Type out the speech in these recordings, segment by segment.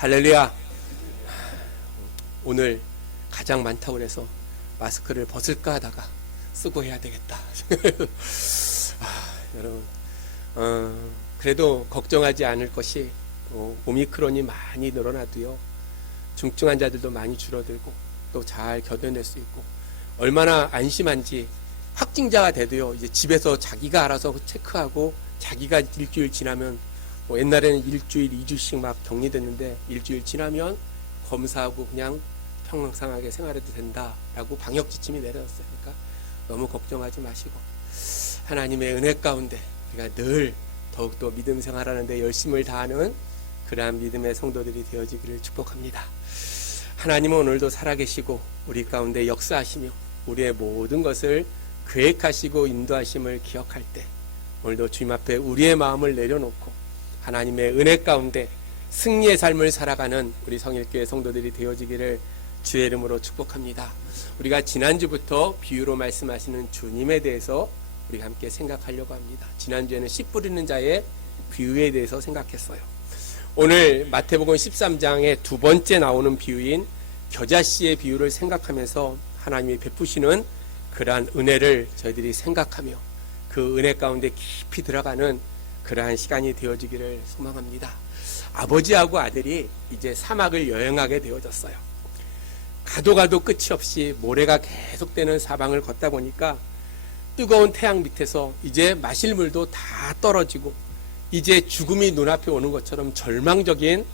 할렐루야. 오늘 가장 많다고 그래서 마스크를 벗을까 하다가 쓰고 해야 되겠다. 여러분, 그래도 걱정하지 않을 것이 오미크론이 많이 늘어나도요, 중증 환자들도 많이 줄어들고 또 잘 견뎌낼 수 있고, 얼마나 안심한지. 확진자가 돼도요, 이제 집에서 자기가 알아서 체크하고 자기가 일주일 지나면, 옛날에는 일주일, 2주씩 막 격리됐는데 일주일 지나면 검사하고 그냥 평상하게 생활해도 된다라고 방역 지침이 내려졌으니까 너무 걱정하지 마시고, 하나님의 은혜 가운데 우리가 늘 더욱더 믿음 생활하는데 열심을 다하는 그러한 믿음의 성도들이 되어지기를 축복합니다. 하나님은 오늘도 살아계시고 우리 가운데 역사하시며 우리의 모든 것을 계획하시고 인도하심을 기억할 때, 오늘도 주님 앞에 우리의 마음을 내려놓고 하나님의 은혜 가운데 승리의 삶을 살아가는 우리 성일교회 성도들이 되어지기를 주의 이름으로 축복합니다. 우리가 지난주부터 비유로 말씀하시는 주님에 대해서 우리가 함께 생각하려고 합니다. 지난주에는 씨 뿌리는 자의 비유에 대해서 생각했어요. 오늘 마태복음 13장의 두 번째 나오는 비유인 겨자씨의 비유를 생각하면서 하나님이 베푸시는 그러한 은혜를 저희들이 생각하며 그 은혜 가운데 깊이 들어가는 그러한 시간이 되어지기를 소망합니다. 아버지하고 아들이 이제 사막을 여행하게 되어졌어요. 가도 끝이 없이 모래가 계속되는 사방을 걷다 보니까 뜨거운 태양 밑에서 이제 마실 물도 다 떨어지고 이제 죽음이 눈앞에 오는 것처럼 절망적인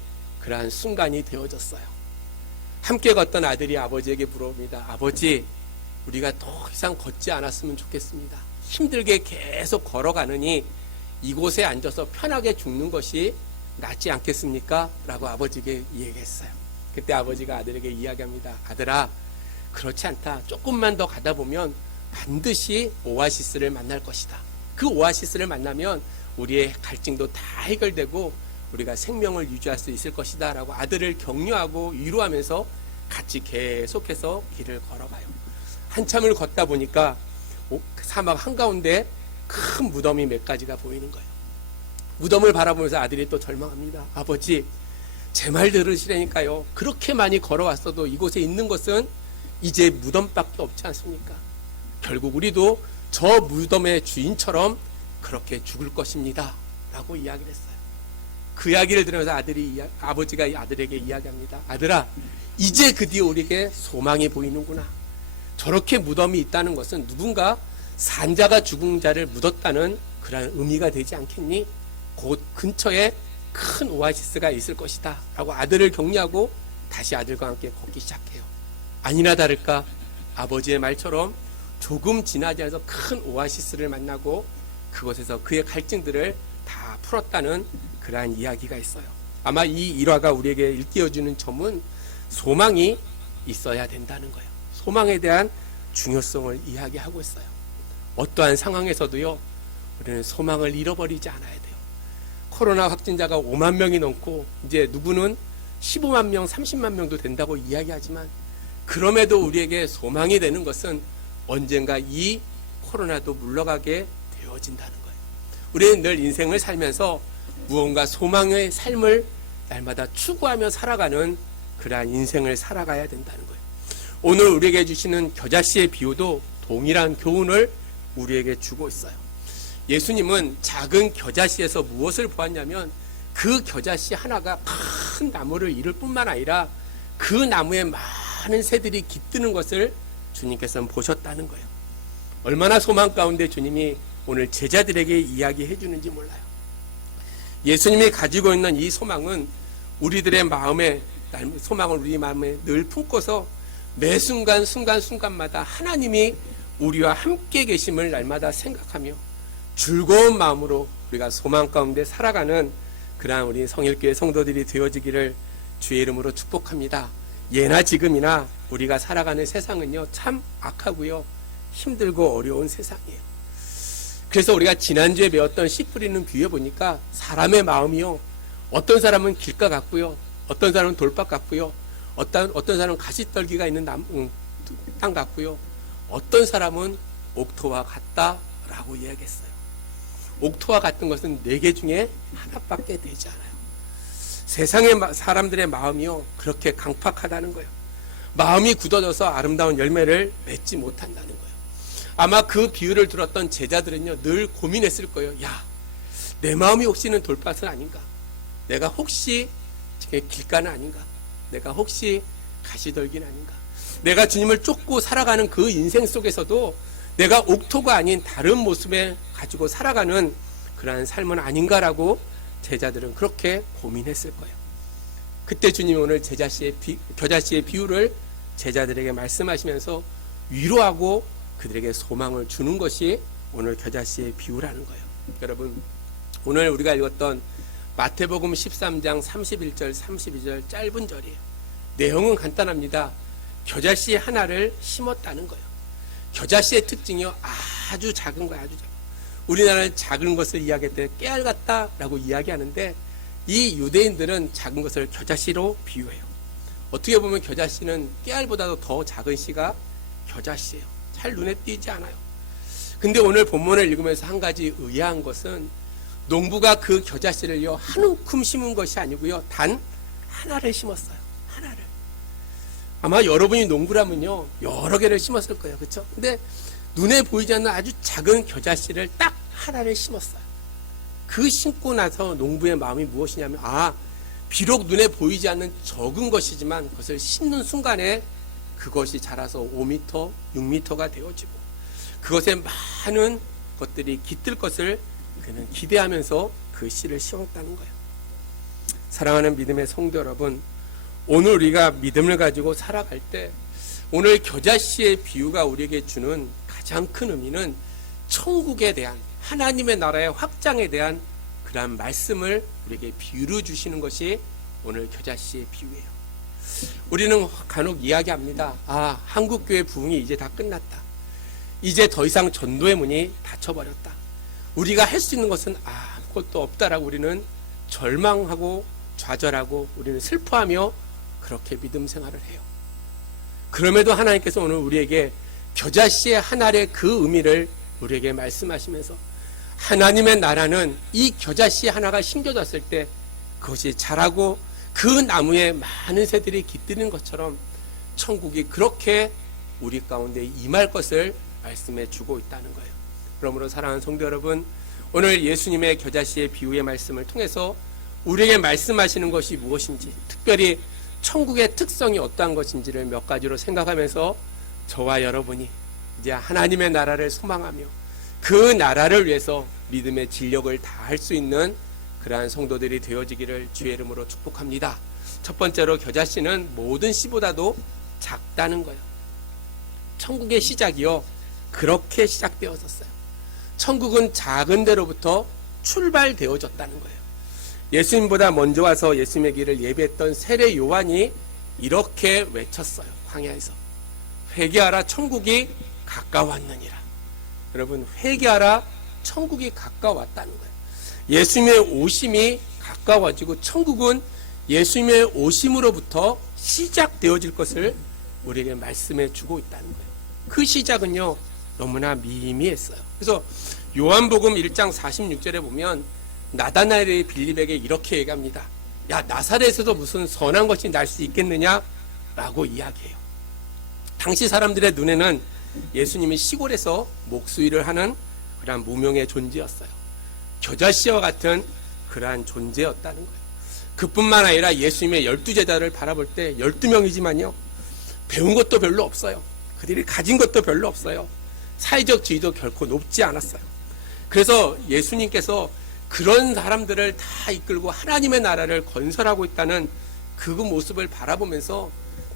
그러한 순간이 되어졌어요. 함께 걷던 아들이 아버지에게 물어봅니다. 아버지, 우리가 더 이상 걷지 않았으면 좋겠습니다. 힘들게 계속 걸어가느니 이곳에 앉아서 편하게 죽는 것이 낫지 않겠습니까? 라고 아버지에게 이야기했어요. 그때 아버지가 아들에게 이야기합니다. 아들아, 그렇지 않다. 조금만 더 가다 보면 반드시 오아시스를 만날 것이다. 그 오아시스를 만나면 우리의 갈증도 다 해결되고 우리가 생명을 유지할 수 있을 것이다 라고 아들을 격려하고 위로하면서 같이 계속해서 길을 걸어가요. 한참을 걷다 보니까 사막 한가운데 큰 무덤이 몇 가지가 보이는 거예요. 무덤을 바라보면서 아들이 또 절망합니다. 아버지, 제 말 들으시라니까요. 그렇게 많이 걸어왔어도 이곳에 있는 것은 이제 무덤밖에 없지 않습니까? 결국 우리도 저 무덤의 주인처럼 그렇게 죽을 것입니다 라고 이야기를 했어요. 그 이야기를 들으면서 아버지가 아들에게 이야기합니다. 아들아, 이제 드디어 우리에게 소망이 보이는구나. 저렇게 무덤이 있다는 것은 누군가 산자가 죽은 자를 묻었다는 그런 의미가 되지 않겠니? 곧 근처에 큰 오아시스가 있을 것이다 라고 아들을 격려하고 다시 아들과 함께 걷기 시작해요. 아니나 다를까 아버지의 말처럼 조금 지나지 않아서 큰 오아시스를 만나고 그곳에서 그의 갈증들을 다 풀었다는 그러한 이야기가 있어요. 아마 이 일화가 우리에게 일깨워주는 점은 소망이 있어야 된다는 거예요. 소망에 대한 중요성을 이야기하고 있어요. 어떠한 상황에서도요, 우리는 소망을 잃어버리지 않아야 돼요. 코로나 확진자가 5만 명이 넘고 이제 누구는 15만 명, 30만 명도 된다고 이야기하지만 그럼에도 우리에게 소망이 되는 것은 언젠가 이 코로나도 물러가게 되어진다는 거예요. 우리는 늘 인생을 살면서 무언가 소망의 삶을 날마다 추구하며 살아가는 그러한 인생을 살아가야 된다는 거예요. 오늘 우리에게 주시는 겨자씨의 비유도 동일한 교훈을 우리에게 주고 있어요. 예수님은 작은 겨자씨에서 무엇을 보았냐면 그 겨자씨 하나가 큰 나무를 이룰 뿐만 아니라 그 나무에 많은 새들이 깃드는 것을 주님께서는 보셨다는 거예요. 얼마나 소망 가운데 주님이 오늘 제자들에게 이야기해 주는지 몰라요. 예수님이 가지고 있는 이 소망은 우리들의 마음에, 소망을 우리 마음에 늘 품고서 매 순간마다 하나님이 우리와 함께 계심을 날마다 생각하며 즐거운 마음으로 우리가 소망 가운데 살아가는 그러한 우리 성일교회 성도들이 되어지기를 주의 이름으로 축복합니다. 예나 지금이나 우리가 살아가는 세상은요, 참 악하고요, 힘들고 어려운 세상이에요. 그래서 우리가 지난주에 배웠던 씨 뿌리는 비유에 보니까 사람의 마음이요, 어떤 사람은 길가 같고요, 어떤 사람은 돌밭 같고요, 어떤 사람은 가시떨기가 있는 땅 같고요, 어떤 사람은 옥토와 같다라고 이야기했어요. 옥토와 같은 것은 4개 중에 하나밖에 되지 않아요. 세상의 사람들의 마음이요 그렇게 강팍하다는 거예요. 마음이 굳어져서 아름다운 열매를 맺지 못한다는 거예요. 아마 그 비유를 들었던 제자들은요 늘 고민했을 거예요. 야, 내 마음이 혹시는 돌밭은 아닌가? 내가 혹시 길가는 아닌가? 내가 혹시 가시떨기는 아닌가? 내가 주님을 쫓고 살아가는 그 인생 속에서도 내가 옥토가 아닌 다른 모습에 가지고 살아가는 그러한 삶은 아닌가라고 제자들은 그렇게 고민했을 거예요. 그때 주님이 오늘 겨자씨의 비유를 제자들에게 말씀하시면서 위로하고 그들에게 소망을 주는 것이 오늘 겨자씨의 비유라는 거예요. 여러분, 오늘 우리가 읽었던 마태복음 13장 31절 32절 짧은 절이에요. 내용은 간단합니다. 겨자씨 하나를 심었다는 거예요. 겨자씨의 특징이요 아주 작은 거예요. 아주 작은. 우리나라는 작은 것을 이야기할 때 깨알 같다라고 이야기하는데 이 유대인들은 작은 것을 겨자씨로 비유해요. 어떻게 보면 겨자씨는 깨알보다도 더 작은 씨가 겨자씨예요. 잘 눈에 띄지 않아요. 근데 오늘 본문을 읽으면서 한 가지 의아한 것은 농부가 그 겨자씨를요 한 움큼 심은 것이 아니고요 단 하나를 심었어요. 하나를. 아마 여러분이 농부라면요 여러 개를 심었을 거예요. 그렇죠? 근데 눈에 보이지 않는 아주 작은 겨자씨를 딱 하나를 심었어요. 그 심고 나서 농부의 마음이 무엇이냐면 비록 눈에 보이지 않는 적은 것이지만 그것을 심는 순간에 그것이 자라서 5m, 6m가 되어지고 그것에 많은 것들이 깃들 것을 그는 기대하면서 그 씨를 심었다는 거예요. 사랑하는 믿음의 성도 여러분, 오늘 우리가 믿음을 가지고 살아갈 때 오늘 겨자씨의 비유가 우리에게 주는 가장 큰 의미는 천국에 대한 하나님의 나라의 확장에 대한 그러한 말씀을 우리에게 비유로 주시는 것이 오늘 겨자씨의 비유예요. 우리는 간혹 이야기합니다. 한국교회 부흥이 이제 다 끝났다. 이제 더 이상 전도의 문이 닫혀버렸다. 우리가 할 수 있는 것은 아무것도 없다라고 우리는 절망하고 좌절하고 우리는 슬퍼하며 그렇게 믿음 생활을 해요. 그럼에도 하나님께서 오늘 우리에게 겨자씨의 한 알의 그 의미를 우리에게 말씀하시면서 하나님의 나라는 이 겨자씨 하나가 심겨졌을 때 그것이 자라고 그 나무에 많은 새들이 깃드는 것처럼 천국이 그렇게 우리 가운데 임할 것을 말씀해 주고 있다는 거예요. 그러므로 사랑하는 성도 여러분, 오늘 예수님의 겨자씨의 비유의 말씀을 통해서 우리에게 말씀하시는 것이 무엇인지, 특별히 천국의 특성이 어떠한 것인지를 몇 가지로 생각하면서 저와 여러분이 이제 하나님의 나라를 소망하며 그 나라를 위해서 믿음의 진력을 다할 수 있는 그러한 성도들이 되어지기를 주의 이름으로 축복합니다. 첫 번째로 겨자씨는 모든 씨보다도 작다는 거예요. 천국의 시작이요 그렇게 시작되어졌어요. 천국은 작은 데로부터 출발되어졌다는 거예요. 예수님보다 먼저 와서 예수님의 길을 예배했던 세례 요한이 이렇게 외쳤어요. 광야에서 회개하라 천국이 가까웠느니라. 여러분, 회개하라 천국이 가까웠다는 거예요. 예수님의 오심이 가까워지고 천국은 예수님의 오심으로부터 시작되어질 것을 우리에게 말씀해 주고 있다는 거예요. 그 시작은요 너무나 미미했어요. 그래서 요한복음 1장 46절에 보면 나다나엘이 빌립에게 이렇게 얘기합니다. 야, 나사렛에서 무슨 선한 것이 날 수 있겠느냐? 라고 이야기해요. 당시 사람들의 눈에는 예수님이 시골에서 목수일을 하는 그러한 무명의 존재였어요. 겨자씨와 같은 그러한 존재였다는 거예요. 그뿐만 아니라 예수님의 12제자를 바라볼 때 12명이지만요 배운 것도 별로 없어요. 그들이 가진 것도 별로 없어요. 사회적 지위도 결코 높지 않았어요. 그래서 예수님께서 그런 사람들을 다 이끌고 하나님의 나라를 건설하고 있다는 그 모습을 바라보면서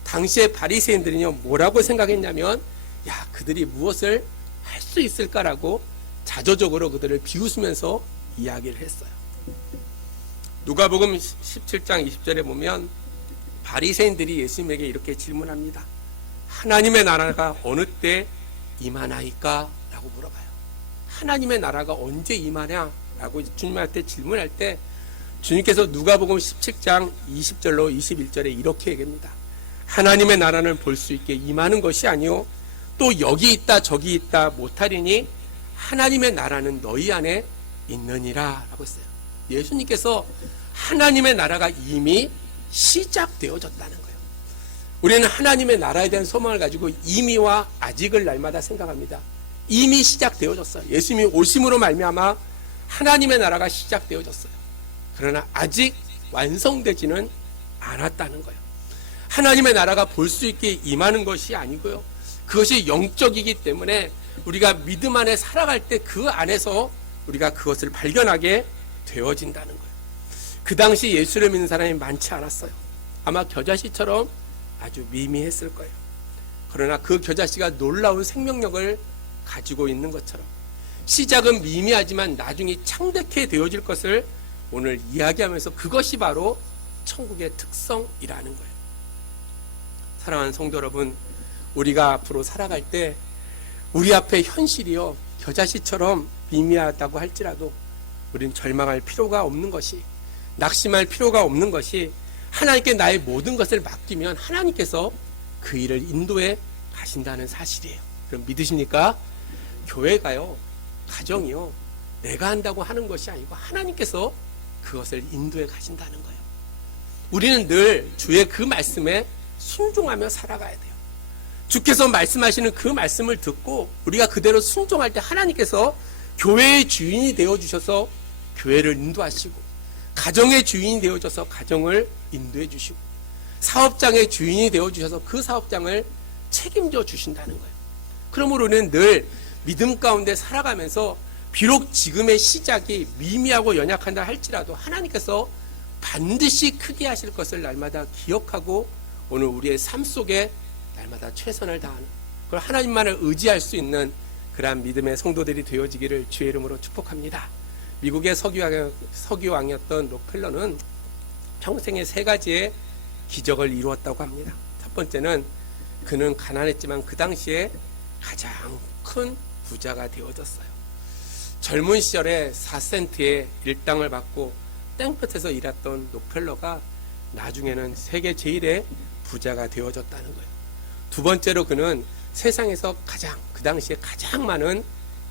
당시의 바리새인들은요 뭐라고 생각했냐면 야, 그들이 무엇을 할 수 있을까라고 자조적으로 그들을 비웃으면서 이야기를 했어요. 누가복음 17장 20절에 보면 바리새인들이 예수님에게 이렇게 질문합니다. 하나님의 나라가 어느 때 임하나이까? 라고 물어봐요. 하나님의 나라가 언제 임하냐? 라고 주님한테 질문할 때 주님께서 누가복음 17장 20절로 21절에 이렇게 얘기합니다. 하나님의 나라는 볼 수 있게 임하는 것이 아니요 또 여기 있다 저기 있다 못하리니 하나님의 나라는 너희 안에 있느니라 라고 했어요. 예수님께서 하나님의 나라가 이미 시작되어졌다는 거예요. 우리는 하나님의 나라에 대한 소망을 가지고 이미와 아직을 날마다 생각합니다. 이미 시작되어졌어요. 예수님이 오심으로 말미암아 하나님의 나라가 시작되어졌어요. 그러나 아직 완성되지는 않았다는 거예요. 하나님의 나라가 볼 수 있게 임하는 것이 아니고요. 그것이 영적이기 때문에 우리가 믿음 안에 살아갈 때 그 안에서 우리가 그것을 발견하게 되어진다는 거예요. 그 당시 예수를 믿는 사람이 많지 않았어요. 아마 겨자씨처럼 아주 미미했을 거예요. 그러나 그 겨자씨가 놀라운 생명력을 가지고 있는 것처럼 시작은 미미하지만 나중에 창대케 되어질 것을 오늘 이야기하면서 그것이 바로 천국의 특성이라는 거예요. 사랑하는 성도 여러분, 우리가 앞으로 살아갈 때 우리 앞에 현실이요 겨자씨처럼 미미하다고 할지라도 우리는 절망할 필요가 없는 것이, 낙심할 필요가 없는 것이, 하나님께 나의 모든 것을 맡기면 하나님께서 그 일을 인도해 가신다는 사실이에요. 그럼 믿으십니까? 교회가요, 가정이요, 내가 한다고 하는 것이 아니고 하나님께서 그것을 인도해 가신다는 거예요. 우리는 늘 주의 그 말씀에 순종하며 살아가야 돼요. 주께서 말씀하시는 그 말씀을 듣고 우리가 그대로 순종할 때 하나님께서 교회의 주인이 되어주셔서 교회를 인도하시고, 가정의 주인이 되어줘서 가정을 인도해 주시고, 사업장의 주인이 되어주셔서 그 사업장을 책임져 주신다는 거예요. 그러므로 우리는 늘 믿음 가운데 살아가면서 비록 지금의 시작이 미미하고 연약한다 할지라도 하나님께서 반드시 크게 하실 것을 날마다 기억하고 오늘 우리의 삶 속에 날마다 최선을 다하는, 그걸 하나님만을 의지할 수 있는 그러한 믿음의 성도들이 되어지기를 주의 이름으로 축복합니다. 미국의 석유왕이었던 록펠러는 평생에 3가지의 기적을 이루었다고 합니다. 첫 번째는 그는 가난했지만 그 당시에 가장 큰 부자가 되어졌어요. 젊은 시절에 4센트의 일당을 받고 땡볕에서 일했던 록펠러가 나중에는 세계 제1의 부자가 되어졌다는 거예요. 두 번째로 그는 세상에서 그 당시에 가장 많은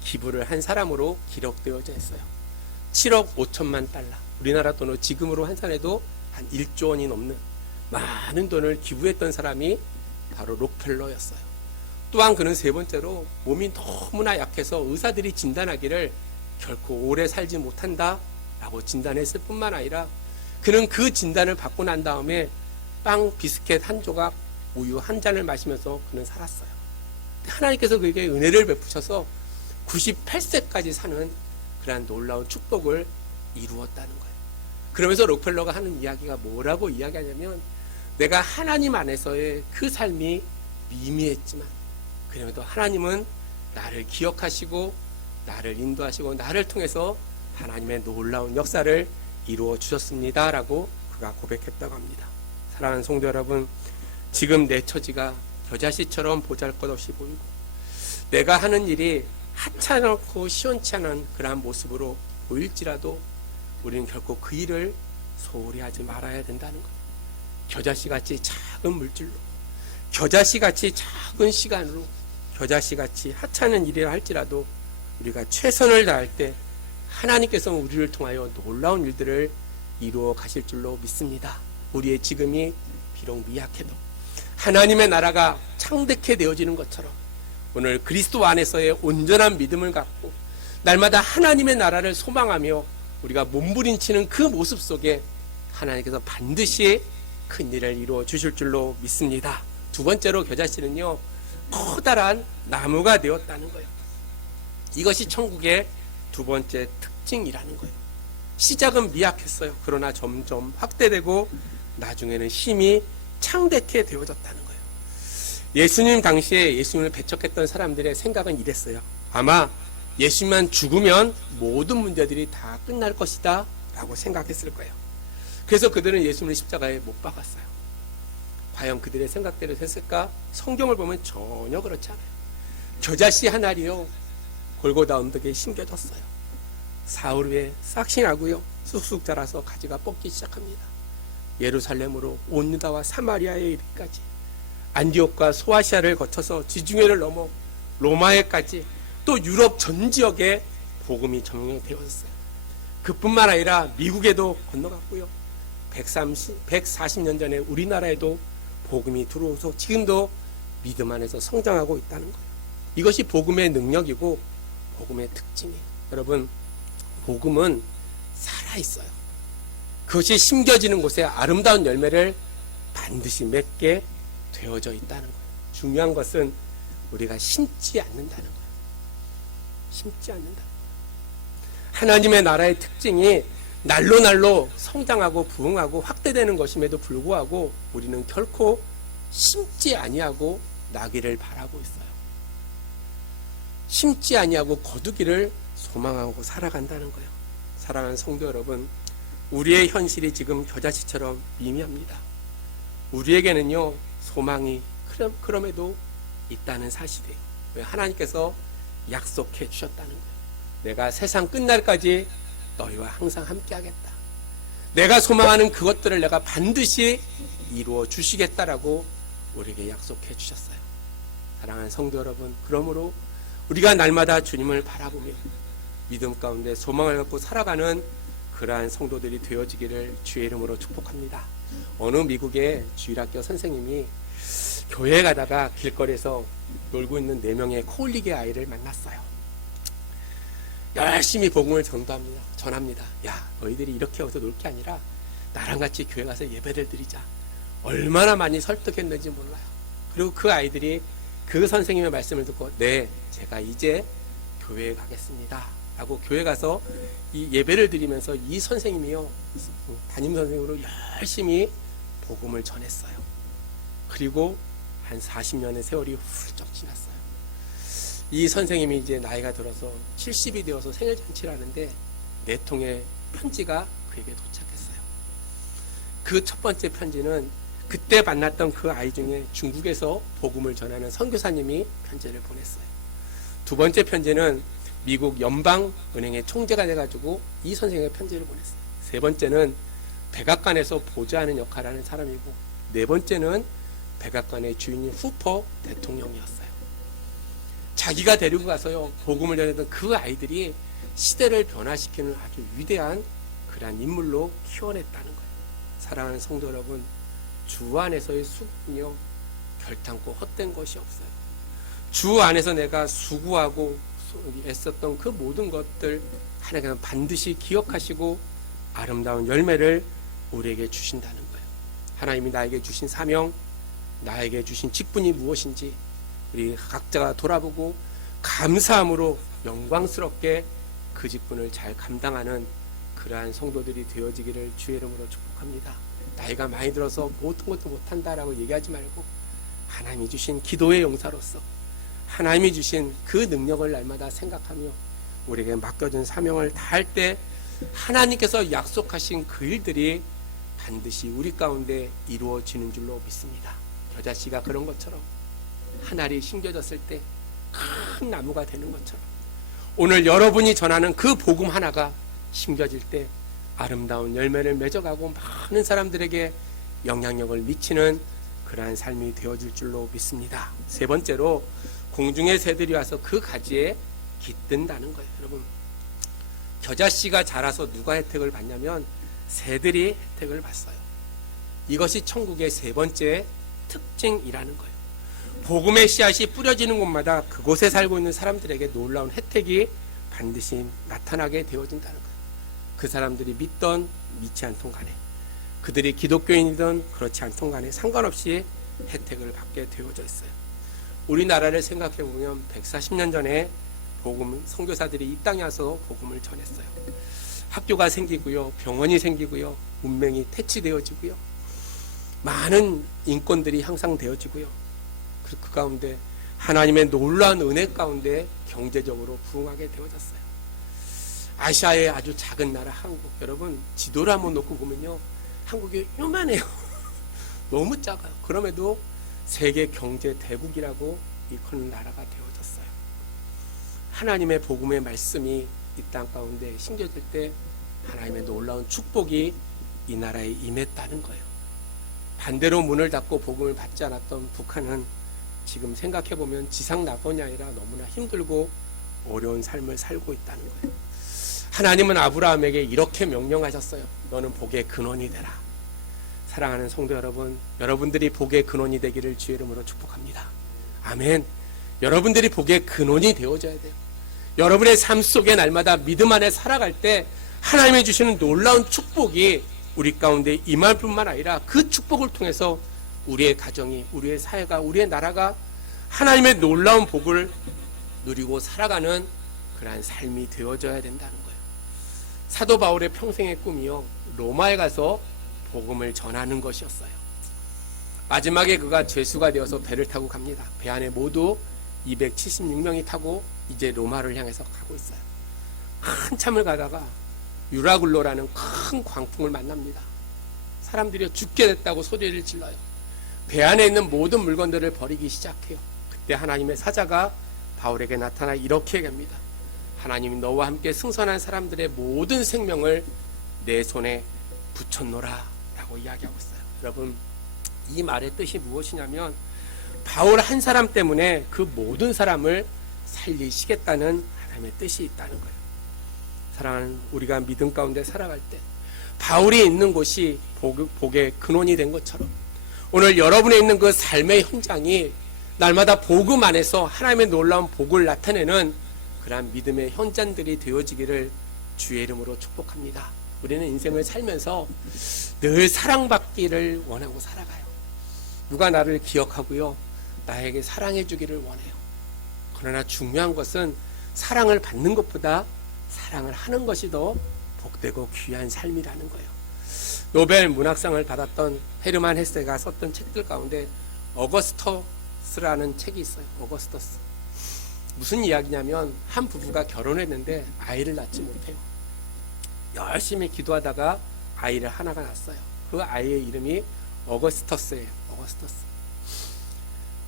기부를 한 사람으로 기록되어져 있어요. 7억 5천만 달러, 우리나라 돈으로 지금으로 환산해도 한 1조 원이 넘는 많은 돈을 기부했던 사람이 바로 록펠러였어요. 또한 그는 세 번째로 몸이 너무나 약해서 의사들이 진단하기를 결코 오래 살지 못한다 라고 진단했을 뿐만 아니라 그는 그 진단을 받고 난 다음에 빵 비스켓 한 조각, 우유 한 잔을 마시면서 그는 살았어요. 하나님께서 그에게 은혜를 베푸셔서 98세까지 사는 그러한 놀라운 축복을 이루었다는 거예요. 그러면서 록펠러가 하는 이야기가 뭐라고 이야기하냐면, 내가 하나님 안에서의 그 삶이 미미했지만 그래도 하나님은 나를 기억하시고 나를 인도하시고 나를 통해서 하나님의 놀라운 역사를 이루어 주셨습니다 라고 그가 고백했다고 합니다. 사랑하는 성도 여러분, 지금 내 처지가 겨자씨처럼 보잘것없이 보이고 내가 하는 일이 하찮고 시원치 않은 그러한 모습으로 보일지라도 우리는 결코 그 일을 소홀히 하지 말아야 된다는 거예요. 겨자씨같이 작은 물질로, 겨자씨같이 작은 시간으로, 겨자씨같이 하찮은 일이라 할지라도 우리가 최선을 다할 때 하나님께서 우리를 통하여 놀라운 일들을 이루어 가실 줄로 믿습니다. 우리의 지금이 비록 미약해도 하나님의 나라가 창대케 되어지는 것처럼 오늘 그리스도 안에서의 온전한 믿음을 갖고 날마다 하나님의 나라를 소망하며 우리가 몸부림치는 그 모습 속에 하나님께서 반드시 큰 일을 이루어 주실 줄로 믿습니다. 두 번째로 겨자씨는요, 커다란 나무가 되었다는 거예요. 이것이 천국의 두 번째 특징이라는 거예요. 시작은 미약했어요. 그러나 점점 확대되고 나중에는 힘이 창대케 되어졌다는 거예요. 예수님 당시에 예수님을 배척했던 사람들의 생각은 이랬어요. 아마 예수님만 죽으면 모든 문제들이 다 끝날 것이다 라고 생각했을 거예요. 그래서 그들은 예수님을 십자가에 못 박았어요. 과연 그들의 생각대로 됐을까? 성경을 보면 전혀 그렇지 않아요. 겨자씨 한 알이요, 골고다 언덕에 심겨졌어요. 사흘 후에 싹이 나고요, 쑥쑥 자라서 가지가 뻗기 시작합니다. 예루살렘으로 온 유다와 사마리아에 이르기까지, 안디옥과 소아시아를 거쳐서 지중해를 넘어 로마에까지, 또 유럽 전 지역에 복음이 전개되었어요. 그뿐만 아니라 미국에도 건너갔고요, 140년 전에 우리나라에도 복음이 들어오서 지금도 믿음 안에서 성장하고 있다는 거예요. 이것이 복음의 능력이고 복음의 특징이에요. 여러분, 복음은 살아있어요. 그것이 심겨지는 곳에 아름다운 열매를 반드시 맺게 되어져 있다는 거예요. 중요한 것은 우리가 심지 않는다는 거예요. 심지 않는다. 하나님의 나라의 특징이 날로 날로 성장하고 부흥하고 확대되는 것임에도 불구하고 우리는 결코 심지 아니하고 나기를 바라고 있어요. 심지 아니하고 거두기를 소망하고 살아간다는 거예요. 사랑하는 성도 여러분, 우리의 현실이 지금 겨자씨처럼 미미합니다. 우리에게는요, 소망이 그럼에도 있다는 사실이에요. 왜? 하나님께서 약속해 주셨다는 거예요. 내가 세상 끝날까지 너희와 항상 함께 하겠다. 내가 소망하는 그것들을 내가 반드시 이루어 주시겠다라고 우리에게 약속해 주셨어요. 사랑하는 성도 여러분, 그러므로 우리가 날마다 주님을 바라보며 믿음 가운데 소망을 갖고 살아가는 그러한 성도들이 되어지기를 주의 이름으로 축복합니다. 어느 미국의 주일학교 선생님이 교회에 가다가 길거리에서 놀고 있는 4명의 코올리게 아이를 만났어요. 열심히 복음을 전합니다. 야, 너희들이 이렇게 여기서 놀 게 아니라 나랑 같이 교회 가서 예배를 드리자. 얼마나 많이 설득했는지 몰라요. 그리고 그 아이들이 그 선생님의 말씀을 듣고 네, 제가 이제 교회에 가겠습니다 라고 교회 가서 이 예배를 드리면서 이 선생님이요, 담임 선생님으로 열심히 복음을 전했어요. 그리고 한 40년의 세월이 훌쩍 지났어요. 이 선생님이 이제 나이가 들어서 70이 되어서 생일잔치를 하는데 4통의 편지가 그에게 도착했어요. 그 첫 번째 편지는 그때 만났던 그 아이 중에 중국에서 복음을 전하는 선교사님이 편지를 보냈어요. 두 번째 편지는 미국 연방은행의 총재가 돼가지고 이 선생님의 편지를 보냈어요. 세 번째는 백악관에서 보좌하는 역할을 하는 사람이고, 네 번째는 백악관의 주인인 후퍼 대통령이었어요. 자기가 데리고 가서요, 복음을 전했던 그 아이들이 시대를 변화시키는 아주 위대한 그러한 인물로 키워냈다는 거예요. 사랑하는 성도 여러분, 주 안에서의 수고는요, 결탄코 헛된 것이 없어요. 주 안에서 내가 수고하고 애썼던 그 모든 것들 하나님께서 반드시 기억하시고 아름다운 열매를 우리에게 주신다는 거예요. 하나님이 나에게 주신 사명, 나에게 주신 직분이 무엇인지 우리 각자가 돌아보고 감사함으로 영광스럽게 그 직분을 잘 감당하는 그러한 성도들이 되어지기를 주의 이름으로 축복합니다. 나이가 많이 들어서 모든 것도 못한다라고 얘기하지 말고 하나님이 주신 기도의 용사로서 하나님이 주신 그 능력을 날마다 생각하며 우리에게 맡겨진 사명을 다할 때 하나님께서 약속하신 그 일들이 반드시 우리 가운데 이루어지는 줄로 믿습니다. 겨자씨가 그런 것처럼 한 알이 심겨졌을 때 큰 나무가 되는 것처럼 오늘 여러분이 전하는 그 복음 하나가 심겨질 때 아름다운 열매를 맺어가고 많은 사람들에게 영향력을 미치는 그러한 삶이 되어질 줄로 믿습니다. 세 번째로 공중의 새들이 와서 그 가지에 깃든다는 거예요. 여러분, 겨자씨가 자라서 누가 혜택을 받냐면 새들이 혜택을 받어요. 이것이 천국의 세 번째 특징이라는 거예요. 복음의 씨앗이 뿌려지는 곳마다 그곳에 살고 있는 사람들에게 놀라운 혜택이 반드시 나타나게 되어진다는 거예요. 그 사람들이 믿던 믿지 않던 간에, 그들이 기독교인이든 그렇지 않던 간에 상관없이 혜택을 받게 되어져 있어요. 우리나라를 생각해 보면 140년 전에 복음 선교사들이 이 땅에 와서 복음을 전했어요. 학교가 생기고요, 병원이 생기고요, 문명이 퇴치되어지고요, 많은 인권들이 향상되어지고요. 그 가운데 하나님의 놀라운 은혜 가운데 경제적으로 부흥하게 되어졌어요. 아시아의 아주 작은 나라 한국, 여러분 지도를 한번 놓고 보면요, 한국이 요만해요. 너무 작아요. 그럼에도 세계 경제 대국이라고 일컫는 나라가 되어졌어요. 하나님의 복음의 말씀이 이 땅 가운데 심겨질 때 하나님의 놀라운 축복이 이 나라에 임했다는 거예요. 반대로 문을 닫고 복음을 받지 않았던 북한은 지금 생각해보면 지상 낙원이 아니라 너무나 힘들고 어려운 삶을 살고 있다는 거예요. 하나님은 아브라함에게 이렇게 명령하셨어요. 너는 복의 근원이 되라. 사랑하는 성도 여러분, 여러분들이 복의 근원이 되기를 주의 이름으로 축복합니다. 아멘. 여러분들이 복의 근원이 되어줘야 돼요. 여러분의 삶 속에 날마다 믿음 안에 살아갈 때 하나님이 주시는 놀라운 축복이 우리 가운데 임할 뿐만 아니라 그 축복을 통해서 우리의 가정이, 우리의 사회가, 우리의 나라가 하나님의 놀라운 복을 누리고 살아가는 그러한 삶이 되어져야 된다는 거예요. 사도 바울의 평생의 꿈이요, 로마에 가서 복음을 전하는 것이었어요. 마지막에 그가 죄수가 되어서 배를 타고 갑니다. 배 안에 모두 276명이 타고 이제 로마를 향해서 가고 있어요. 한참을 가다가 유라굴로라는 큰 광풍을 만납니다. 사람들이 죽게 됐다고 소리를 질러요. 배 안에 있는 모든 물건들을 버리기 시작해요. 그때 하나님의 사자가 바울에게 나타나 이렇게 얘기합니다. 하나님이 너와 함께 승선한 사람들의 모든 생명을 내 손에 붙였노라 라고 이야기하고 있어요. 여러분, 이 말의 뜻이 무엇이냐면 바울 한 사람 때문에 그 모든 사람을 살리시겠다는 하나님의 뜻이 있다는 거예요. 사랑하는 우리가 믿음 가운데 살아갈 때 바울이 있는 곳이 복의 근원이 된 것처럼 오늘 여러분에 있는 그 삶의 현장이 날마다 복음 안에서 하나님의 놀라운 복을 나타내는 그러한 믿음의 현장들이 되어지기를 주의 이름으로 축복합니다. 우리는 인생을 살면서 늘 사랑받기를 원하고 살아가요. 누가 나를 기억하고요, 나에게 사랑해 주기를 원해요. 그러나 중요한 것은 사랑을 받는 것보다 사랑을 하는 것이 더 복되고 귀한 삶이라는 거예요. 노벨 문학상을 받았던 헤르만 헤세가 썼던 책들 가운데 어거스터스라는 책이 있어요. 어거스터스. 무슨 이야기냐면 한 부부가 결혼했는데 아이를 낳지 못해요. 열심히 기도하다가 아이를 하나가 낳았어요. 그 아이의 이름이 어거스터스예요. 어거스터스.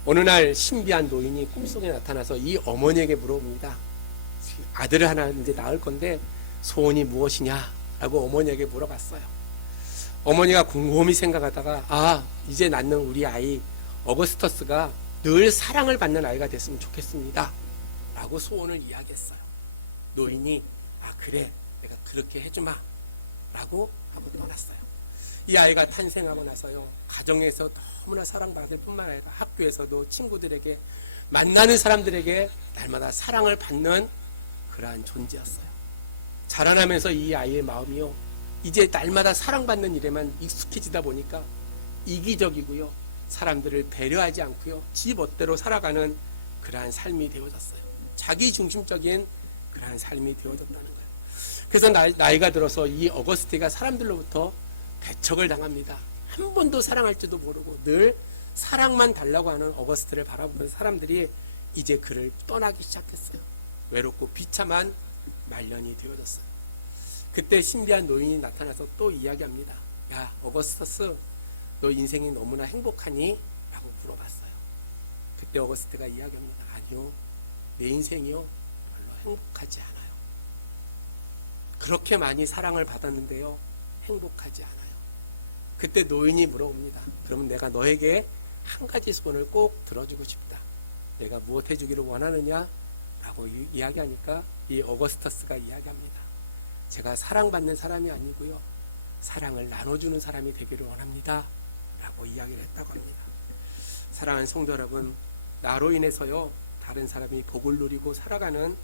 어느 날 신비한 노인이 꿈속에 나타나서 이 어머니에게 물어봅니다. 아들을 하나 이제 낳을 건데 소원이 무엇이냐라고 어머니에게 물어봤어요. 어머니가 곰곰이 생각하다가 이제 낳는 우리 아이 어거스터스가 늘 사랑을 받는 아이가 됐으면 좋겠습니다 라고 소원을 이야기했어요. 노인이 그래, 내가 그렇게 해주마 라고 하고 떠났어요. 이 아이가 탄생하고 나서요, 가정에서 너무나 사랑받을 뿐만 아니라 학교에서도 친구들에게, 만나는 사람들에게 날마다 사랑을 받는 그러한 존재였어요. 자라나면서 이 아이의 마음이요, 이제 날마다 사랑받는 일에만 익숙해지다 보니까 이기적이고요, 사람들을 배려하지 않고요, 지 멋대로 살아가는 그러한 삶이 되어졌어요. 자기 중심적인 그러한 삶이 되어졌다는 거예요. 그래서 나이가 들어서 이 어거스티가 사람들로부터 배척을 당합니다. 한 번도 사랑할 줄도 모르고 늘 사랑만 달라고 하는 어거스트를 바라보는 사람들이 이제 그를 떠나기 시작했어요. 외롭고 비참한 말년이 되어졌어요. 그때 신비한 노인이 나타나서 또 이야기합니다. 야, 어거스터스, 너 인생이 너무나 행복하니? 라고 물어봤어요. 그때 어거스트가 이야기합니다. 아니요, 내 인생이요, 별로 행복하지 않아요. 그렇게 많이 사랑을 받았는데요, 행복하지 않아요. 그때 노인이 물어봅니다. 그러면 내가 너에게 한 가지 소원을 꼭 들어주고 싶다. 내가 무엇 해주기를 원하느냐? 라고 이야기하니까 이 어거스터스가 이야기합니다. 제가 사랑받는 사람이 아니고요, 사랑을 나눠주는 사람이 되기를 원합니다 라고 이야기를 했다고 합니다. 사랑하는 성도 여러분, 나로 인해서요 다른 사람이 복을 누리고 살아가는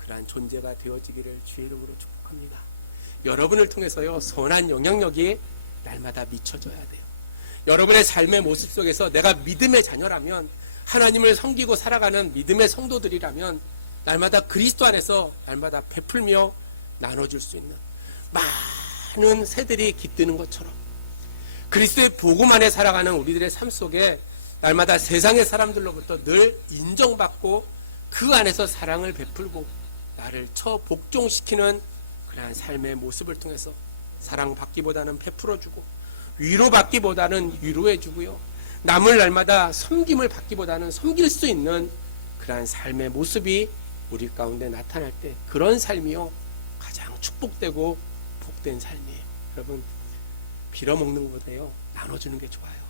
그러한 존재가 되어지기를 주의 이름으로 축복합니다. 여러분을 통해서요 선한 영향력이 날마다 미쳐져야 돼요. 여러분의 삶의 모습 속에서 내가 믿음의 자녀라면, 하나님을 섬기고 살아가는 믿음의 성도들이라면 날마다 그리스도 안에서 날마다 베풀며 나눠줄 수 있는 많은 새들이 깃드는 것처럼 그리스도의 복음 안에 살아가는 우리들의 삶 속에 날마다 세상의 사람들로부터 늘 인정받고 그 안에서 사랑을 베풀고 나를 복종시키는 그러한 삶의 모습을 통해서 사랑받기보다는 베풀어주고 위로받기보다는 위로해주고요, 남을 날마다 섬김을 받기보다는 섬길 수 있는 그러한 삶의 모습이 우리 가운데 나타날 때 그런 삶이요 가장 축복되고 복된 삶이에요. 여러분, 빌어먹는 것보다요 나눠주는 게 좋아요.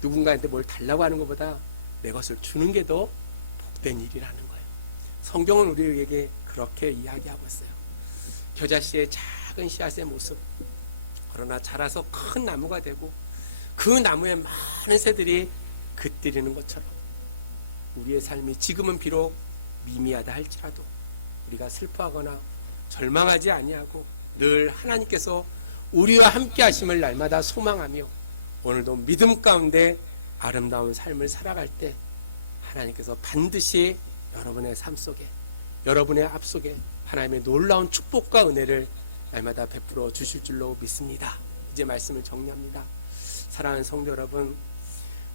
누군가한테 뭘 달라고 하는 것보다 내 것을 주는 게 더 복된 일이라는 거예요. 성경은 우리에게 그렇게 이야기하고 있어요. 겨자씨의 작은 씨앗의 모습, 그러나 자라서 큰 나무가 되고 그 나무에 많은 새들이 깃들이는 것처럼 우리의 삶이 지금은 비록 미미하다 할지라도 우리가 슬퍼하거나 절망하지 아니하고 늘 하나님께서 우리와 함께 하심을 날마다 소망하며 오늘도 믿음 가운데 아름다운 삶을 살아갈 때 하나님께서 반드시 여러분의 삶 속에, 여러분의 앞 속에 하나님의 놀라운 축복과 은혜를 날마다 베풀어 주실 줄로 믿습니다. 이제 말씀을 정리합니다. 사랑하는 성도 여러분,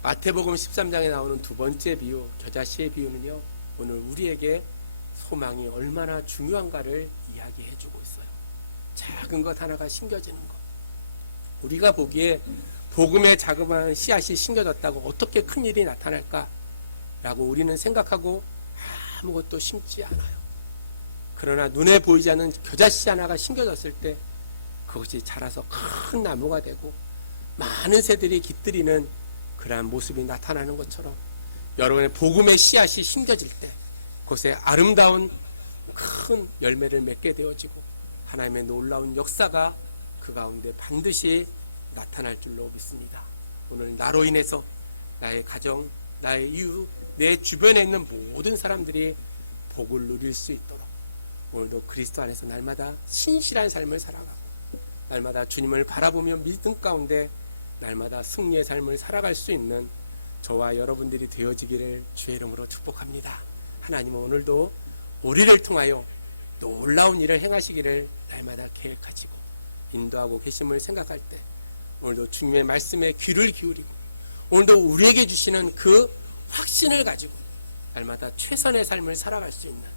마태복음 13장에 나오는 두 번째 비유, 겨자씨의 비유는요, 오늘 우리에게 소망이 얼마나 중요한가를 이야기해 주고 있어요. 작은 것 하나가 심겨지는 것. 우리가 보기에 복음의 자그마한 씨앗이 심겨졌다고 어떻게 큰 일이 나타날까? 라고 우리는 생각하고 아무것도 심지 않아요. 그러나 눈에 보이지 않는 겨자씨 하나가 심겨졌을 때 그것이 자라서 큰 나무가 되고 많은 새들이 깃들이는 그러한 모습이 나타나는 것처럼 여러분의 복음의 씨앗이 심겨질 때 그것에 아름다운 큰 열매를 맺게 되어지고 하나님의 놀라운 역사가 그 가운데 반드시 나타날 줄로 믿습니다. 오늘 나로 인해서 나의 가정, 나의 이웃, 내 주변에 있는 모든 사람들이 복을 누릴 수 있도록 오늘도 그리스도 안에서 날마다 신실한 삶을 살아가고 날마다 주님을 바라보며 믿음 가운데 날마다 승리의 삶을 살아갈 수 있는 저와 여러분들이 되어지기를 주의 이름으로 축복합니다. 하나님은 오늘도 우리를 통하여 놀라운 일을 행하시기를 날마다 계획하시고 인도하고 계심을 생각할 때 오늘도 주님의 말씀에 귀를 기울이고 오늘도 우리에게 주시는 그 확신을 가지고 날마다 최선의 삶을 살아갈 수 있는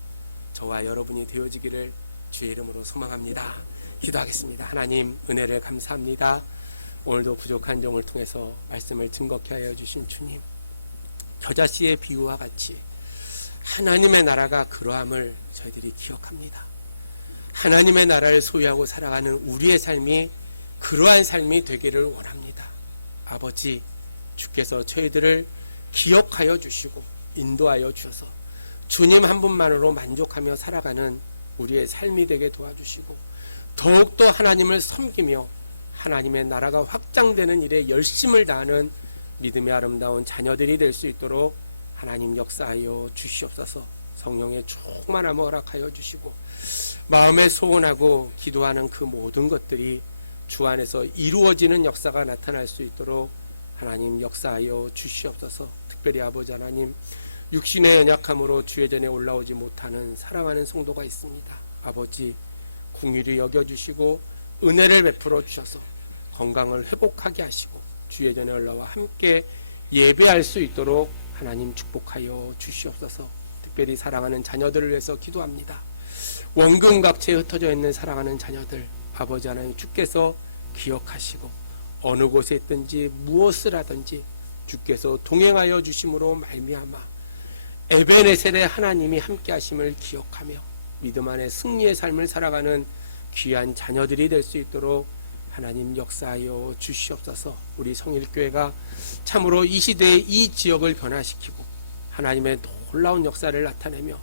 저와 여러분이 되어지기를 주의 이름으로 소망합니다. 기도하겠습니다. 하나님 은혜를 감사합니다. 오늘도 부족한 종을 통해서 말씀을 증거케 하여 주신 주님, 겨자씨의 비유와 같이 하나님의 나라가 그러함을 저희들이 기억합니다. 하나님의 나라를 소유하고 살아가는 우리의 삶이 그러한 삶이 되기를 원합니다. 아버지, 주께서 저희들을 기억하여 주시고 인도하여 주셔서 주님 한 분만으로 만족하며 살아가는 우리의 삶이 되게 도와주시고 더욱더 하나님을 섬기며 하나님의 나라가 확장되는 일에 열심을 다하는 믿음의 아름다운 자녀들이 될 수 있도록 하나님 역사하여 주시옵소서. 성령의 충만함을 허락하여 주시고 마음에 소원하고 기도하는 그 모든 것들이 주 안에서 이루어지는 역사가 나타날 수 있도록 하나님 역사하여 주시옵소서. 특별히 아버지 하나님, 육신의 연약함으로 주의 전에 올라오지 못하는 사랑하는 성도가 있습니다. 아버지, 긍휼히 여겨주시고 은혜를 베풀어 주셔서 건강을 회복하게 하시고 주의 전에 올라와 함께 예배할 수 있도록 하나님 축복하여 주시옵소서. 특별히 사랑하는 자녀들을 위해서 기도합니다. 원근각체에 흩어져 있는 사랑하는 자녀들, 아버지 하나님 주께서 기억하시고 어느 곳에 있든지 무엇을 하든지 주께서 동행하여 주심으로 말미암아 에베네셀의 하나님이 함께 하심을 기억하며 믿음 안에 승리의 삶을 살아가는 귀한 자녀들이 될 수 있도록 하나님 역사하여 주시옵소서. 우리 성일교회가 참으로 이 시대의 이 지역을 변화시키고 하나님의 놀라운 역사를 나타내며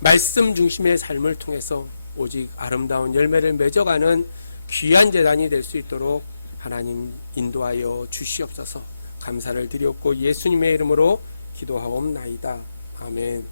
말씀 중심의 삶을 통해서 오직 아름다운 열매를 맺어가는 귀한 재단이 될 수 있도록 하나님 인도하여 주시옵소서. 감사를 드렸고 예수님의 이름으로 기도하옵나이다. 아멘.